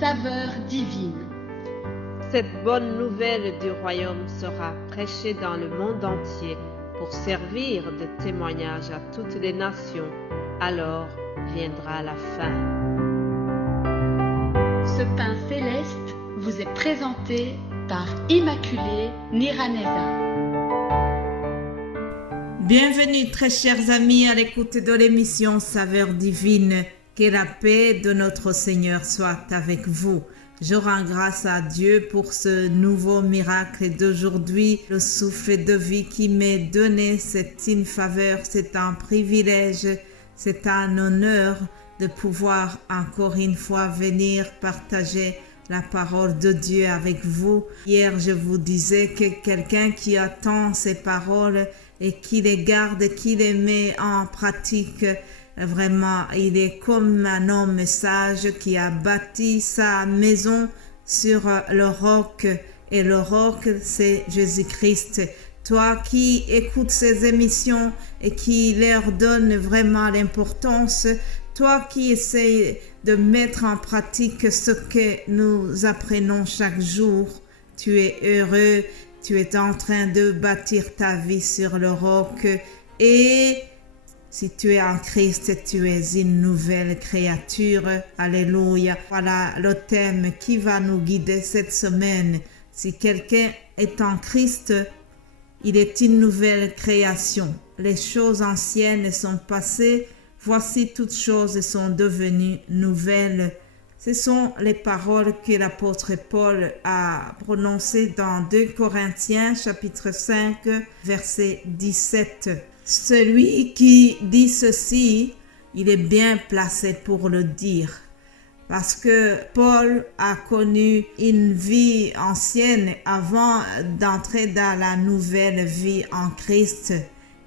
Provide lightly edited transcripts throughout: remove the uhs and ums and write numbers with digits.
saveur divine. Cette bonne nouvelle du royaume sera prêchée dans le monde entier pour servir de témoignage à toutes les nations. Alors viendra la fin. Ce pain céleste vous est présenté par Immaculée Niraneza. Bienvenue très chers amis à l'écoute de l'émission Saveur divine. Que la paix de notre Seigneur soit avec vous. Je rends grâce à Dieu pour ce nouveau miracle d'aujourd'hui, le souffle de vie qui m'est donné. C'est une faveur, c'est un privilège, c'est un honneur de pouvoir encore une fois venir partager la parole de Dieu avec vous. Hier, je vous disais que quelqu'un qui attend ces paroles et qui les garde, qui les met en pratique, vraiment, il est comme un homme sage qui a bâti sa maison sur le roc. Et le roc, c'est Jésus-Christ. Toi qui écoutes ces émissions et qui leur donne vraiment l'importance, toi qui essaies de mettre en pratique ce que nous apprenons chaque jour, tu es heureux, tu es en train de bâtir ta vie sur le roc et si tu es en Christ, tu es une nouvelle créature. Alléluia. Voilà le thème qui va nous guider cette semaine. Si quelqu'un est en Christ, il est une nouvelle création. Les choses anciennes sont passées. Voici toutes choses sont devenues nouvelles. Ce sont les paroles que l'apôtre Paul a prononcées dans 2 Corinthiens chapitre 5 verset 17. Celui qui dit ceci, il est bien placé pour le dire. Parce que Paul a connu une vie ancienne avant d'entrer dans la nouvelle vie en Christ.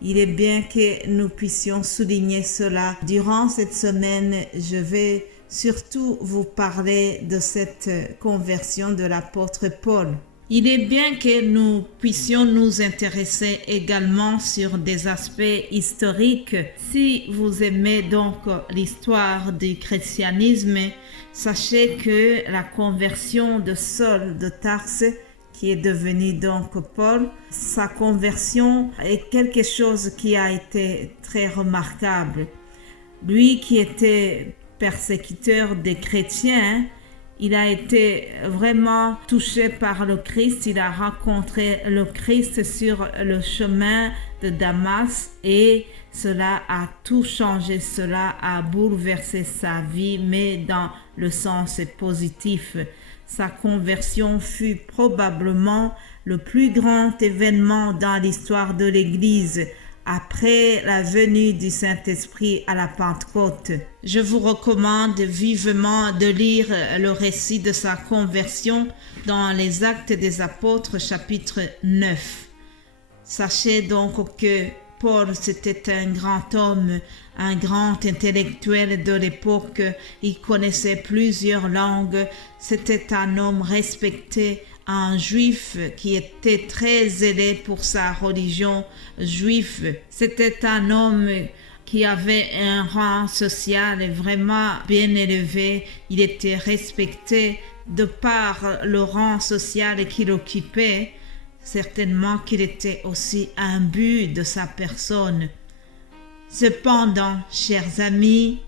Il est bien que nous puissions souligner cela. Durant cette semaine, je vais surtout vous parler de cette conversion de l'apôtre Paul. Il est bien que nous puissions nous intéresser également sur des aspects historiques. Si vous aimez donc l'histoire du christianisme, sachez que la conversion de Saul de Tarse, qui est devenu donc Paul, sa conversion est quelque chose qui a été très remarquable. Lui qui était persécuteur des chrétiens, il a été vraiment touché par le Christ. Il a rencontré le Christ sur le chemin de Damas et cela a tout changé. Cela a bouleversé sa vie, mais dans le sens positif. Sa conversion fut probablement le plus grand événement dans l'histoire de l'Église après la venue du Saint-Esprit à la Pentecôte. Je vous recommande vivement de lire le récit de sa conversion dans les Actes des Apôtres, chapitre 9. Sachez donc que Paul, c'était un grand homme, un grand intellectuel de l'époque. Il connaissait plusieurs langues. C'était un homme respecté, un juif qui était très zélé pour sa religion juive. C'était un homme qui avait un rang social vraiment bien élevé. Il était respecté de par le rang social qu'il occupait. Certainement qu'il était aussi imbu de sa personne. Cependant, chers amis,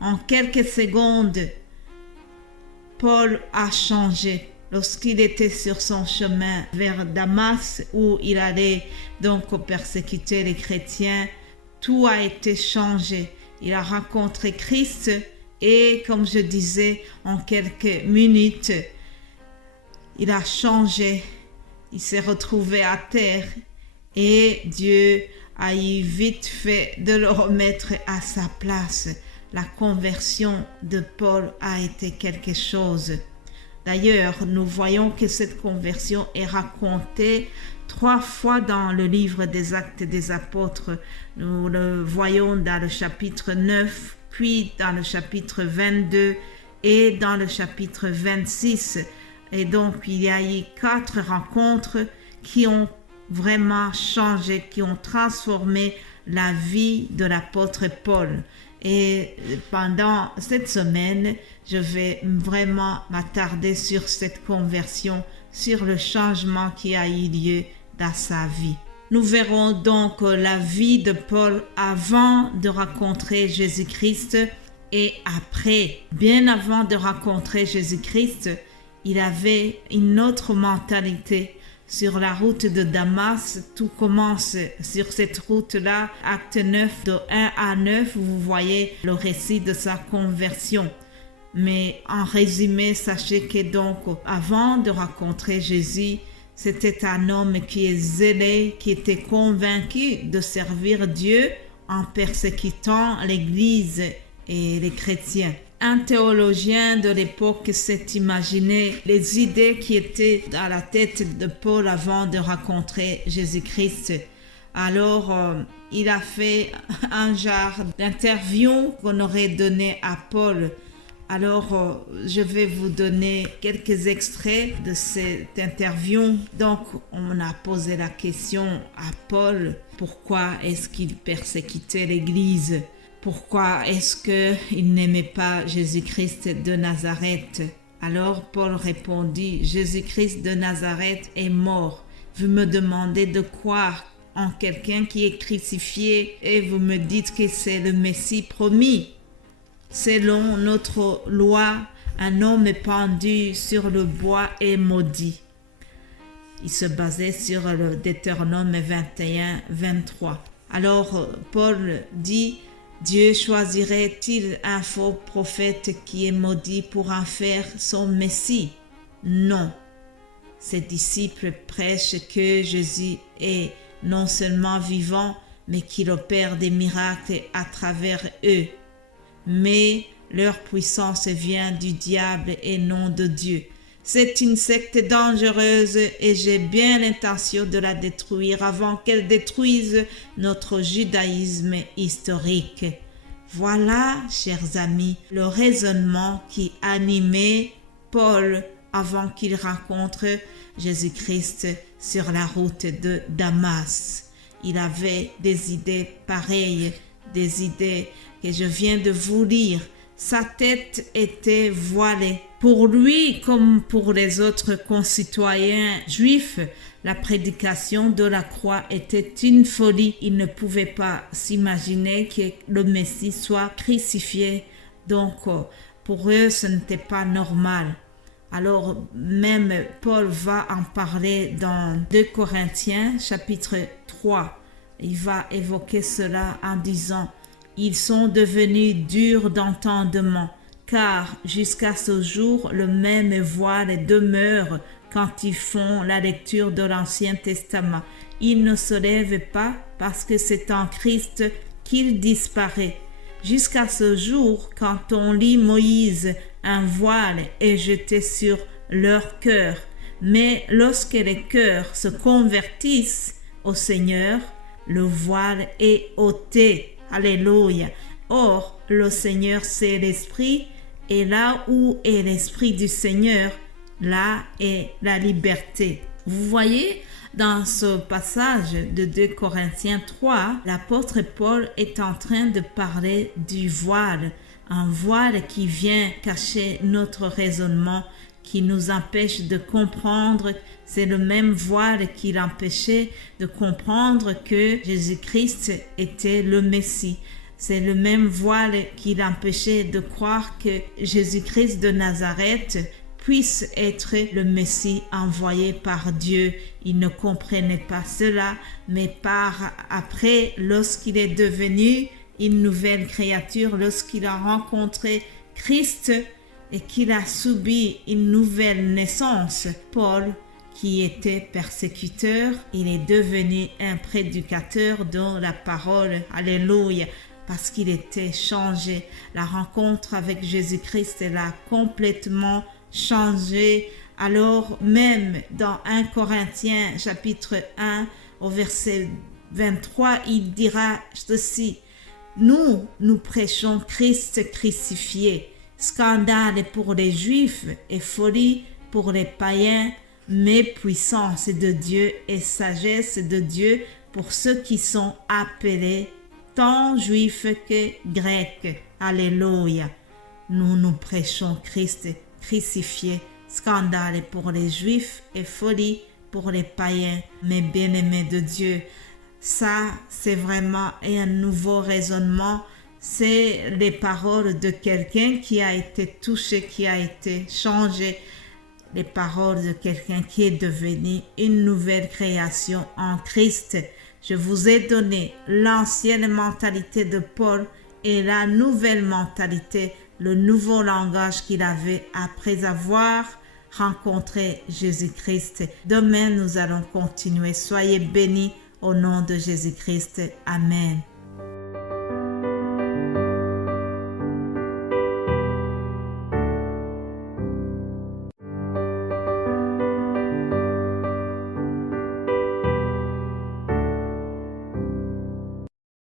en quelques secondes, Paul a changé. Lorsqu'il était sur son chemin vers Damas, où il allait donc persécuter les chrétiens, tout a été changé. Il a rencontré Christ et, comme je disais, en quelques minutes, il a changé. Il s'est retrouvé à terre et Dieu a eu vite fait de le remettre à sa place. La conversion de Paul a été quelque chose. D'ailleurs, nous voyons que cette conversion est racontée 3 fois dans le livre des Actes des Apôtres. Nous le voyons dans le chapitre 9, puis dans le chapitre 22 et dans le chapitre 26. Et donc, il y a eu 4 rencontres qui ont vraiment changé, qui ont transformé la vie de l'apôtre Paul. Et pendant cette semaine, je vais vraiment m'attarder sur cette conversion, sur le changement qui a eu lieu dans sa vie. Nous verrons donc la vie de Paul avant de rencontrer Jésus-Christ et après. Bien avant de rencontrer Jésus-Christ, il avait une autre mentalité. Sur la route de Damas, tout commence sur cette route-là, acte 9, de 1 à 9, vous voyez le récit de sa conversion. Mais en résumé, sachez que donc, avant de rencontrer Jésus, c'était un homme qui est zélé, qui était convaincu de servir Dieu en persécutant l'Église et les chrétiens. Un théologien de l'époque s'est imaginé les idées qui étaient dans la tête de Paul avant de rencontrer Jésus-Christ. Alors, il a fait un genre d'interview qu'on aurait donné à Paul. Alors, je vais vous donner quelques extraits de cette interview. Donc, on a posé la question à Paul, pourquoi est-ce qu'il persécutait l'Église ? Pourquoi est-ce qu'il n'aimait pas Jésus-Christ de Nazareth? Alors Paul répondit, Jésus-Christ de Nazareth est mort. Vous me demandez de croire en quelqu'un qui est crucifié et vous me dites que c'est le Messie promis. Selon notre loi, un homme pendu sur le bois est maudit. Il se basait sur le Deutéronome 21, 23. Alors Paul dit, Dieu choisirait-il un faux prophète qui est maudit pour en faire son Messie? Non. Ses disciples prêchent que Jésus est non seulement vivant, mais qu'il opère des miracles à travers eux. Mais leur puissance vient du diable et non de Dieu. C'est une secte dangereuse et j'ai bien l'intention de la détruire avant qu'elle détruise notre judaïsme historique. Voilà, chers amis, le raisonnement qui animait Paul avant qu'il rencontre Jésus-Christ sur la route de Damas. Il avait des idées pareilles, des idées que je viens de vous lire. Sa tête était voilée. Pour lui, comme pour les autres concitoyens juifs, la prédication de la croix était une folie. Il ne pouvait pas s'imaginer que le Messie soit crucifié. Donc, pour eux, ce n'était pas normal. Alors, même Paul va en parler dans 2 Corinthiens, chapitre 3. Il va évoquer cela en disant « Ils sont devenus durs d'entendement, car jusqu'à ce jour, le même voile demeure quand ils font la lecture de l'Ancien Testament. Ils ne se lèvent pas parce que c'est en Christ qu'il disparaît. Jusqu'à ce jour, quand on lit Moïse, un voile est jeté sur leur cœur. Mais lorsque les cœurs se convertissent au Seigneur, le voile est ôté. Alléluia. Or, le Seigneur, c'est l'Esprit, et là où est l'Esprit du Seigneur, là est la liberté. Vous voyez, dans ce passage de 2 Corinthiens 3, l'apôtre Paul est en train de parler du voile, un voile qui vient cacher notre raisonnement, qui nous empêche de comprendre. C'est le même voile qui l'empêchait de comprendre que Jésus-Christ était le Messie. C'est le même voile qui l'empêchait de croire que Jésus-Christ de Nazareth puisse être le Messie envoyé par Dieu. Il ne comprenait pas cela, mais par après, lorsqu'il est devenu une nouvelle créature, lorsqu'il a rencontré Christ et qu'il a subi une nouvelle naissance, Paul, qui était persécuteur, il est devenu un prédicateur de la parole. Alléluia, parce qu'il était changé. La rencontre avec Jésus-Christ l'a complètement changé. Alors même dans 1 Corinthiens chapitre 1 au verset 23, il dira ceci: nous prêchons Christ crucifié, scandale pour les Juifs et folie pour les païens, mais puissance de Dieu et sagesse de Dieu pour ceux qui sont appelés tant juifs que grecs. Alléluia. Nous prêchons Christ crucifié, scandale pour les juifs et folie pour les païens. Mes bien-aimés de Dieu, ça c'est vraiment un nouveau raisonnement. C'est les paroles de quelqu'un qui a été touché, qui a été changé. Les paroles de quelqu'un qui est devenu une nouvelle création en Christ. Je vous ai donné l'ancienne mentalité de Paul et la nouvelle mentalité, le nouveau langage qu'il avait après avoir rencontré Jésus-Christ. Demain, nous allons continuer. Soyez bénis au nom de Jésus-Christ. Amen.